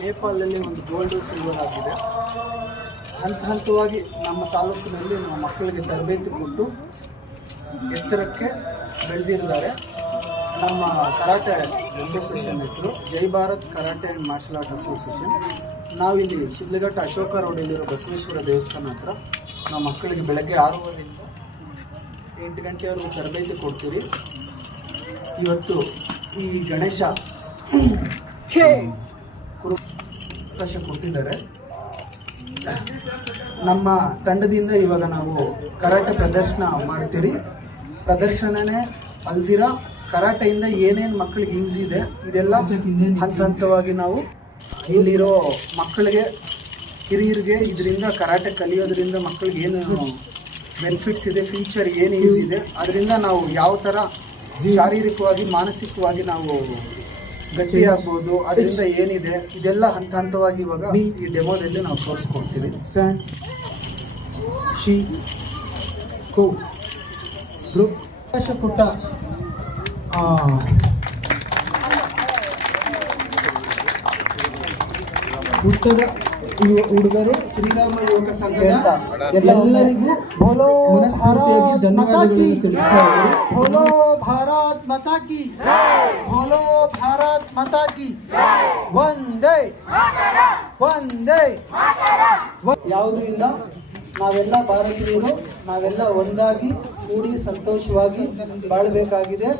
ನೇಪಾಳಲ್ಲಿ ಒಂದು gold silver ಆಗಿದೆ. ಹಂತ ಹಂತವಾಗಿ ನಮ್ಮ ತಾಲೂಕಿನಲ್ಲಿ ನಮ್ಮ ಮಕ್ಕಳಿಗೆ ತರಬೇತಿ ಕೊಟ್ಟು ಎತ್ತರಕ್ಕೆ ಬೆಳೆದಿದ್ದಾರೆ. ನಮ್ಮ ಕರಾಟೆ ಅಸೋಸಿಯೇಷನ್ ಹೆಸರು, Jai Bharat karate and martial art association. ನಾವಿಲ್ಲಿ ಶಿಡ್ಲಘಟ್ಟ ಅಶೋಕ ರೋಡಲ್ಲಿರೋ ಬಸವೇಶ್ವರ ದೇವಸ್ಥಾನ ಹತ್ರ ನಮ್ಮ ಮಕ್ಕಳಿಗೆ ಬೆಳಗ್ಗೆ ಆರೂವರೆಯಿಂದ ಎಂಟು ಗಂಟೆವರೆಗೂ ತರಬೇತಿ ಕೊಡ್ತೀರಿ. ಇವತ್ತು ಈ ಗಣೇಶ ಅವಕಾಶ ಕೊಟ್ಟಿದ್ದಾರೆ. ನಮ್ಮ ತಂಡದಿಂದ ಇವಾಗ ನಾವು ಕರಾಟೆ ಪ್ರದರ್ಶನ ಮಾಡ್ತೀರಿ. ಪ್ರದರ್ಶನನೇ ಅಲ್ದಿರ, ಕರಾಟೆಯಿಂದ ಏನೇನು ಮಕ್ಕಳಿಗೆ ಯೂಸ್ ಇದೆ, ಇದೆಲ್ಲ ಹಂತ ಹಂತವಾಗಿ ನಾವು ಇಲ್ಲಿರೋ ಮಕ್ಕಳಿಗೆ, ಹಿರಿಯರಿಗೆ ಇದರಿಂದ ಕರಾಟೆ ಕಲಿಯೋದ್ರಿಂದ ಮಕ್ಕಳಿಗೆ ಏನು ಬೆನಿಫಿಟ್ಸ್ ಇದೆ ಫ್ಯೂಚರ್ ಏನು ಯೂಸ್ ಇದೆ, ಅದರಿಂದ ನಾವು ಯಾವ ಥರ ಶಾರೀರಿಕವಾಗಿ, ಮಾನಸಿಕವಾಗಿ ನಾವು ಗಟ್ಟಿ ಆಗ್ಬೋದು ಅದರಿಂದ ಏನಿದೆ ಇದೆಲ್ಲ ಹಂತ ಹಂತವಾಗಿ ಇವಾಗ ಈ ಡೆಮೋದಲ್ಲಿ ನಾವು ತೋರಿಸ್ಕೊಡ್ತೀವಿ. ಸರ್ ಶಿ ಕೋ ಅವಕಾಶ ಕೊಟ್ಟ ಆ, ಹುಟ್ಟದ ಹುಡುಗರು ಶ್ರೀರಾಮ ಯುವಕ ಸಂಘದ ಎಲ್ಲರಿಗೂ ಬೋಲೋ ಮನಸ್ಫೂರ್ತಿಯಾಗಿ ಧನ್ಯವಾದಗಳನ್ನು ತಿಳಿಸ್ತಾ ಇದ್ದಾರೆ ಬೋಲೋ ಭಾರತ್ ಮತಾಕಿ ಬೋಲೋ ಭಾರತ್ ಮಾತಾ ಕಿ ಒಂದೇ ಒಂದೇ ಯಾವುದೂ ಇಲ್ಲ. ನಾವೆಲ್ಲ ಭಾರತೀಯರು. ನಾವೆಲ್ಲ ಒಂದಾಗಿ ಕೂಡಿ ಸಂತೋಷವಾಗಿ ಬಾಳಬೇಕಾಗಿದೆ.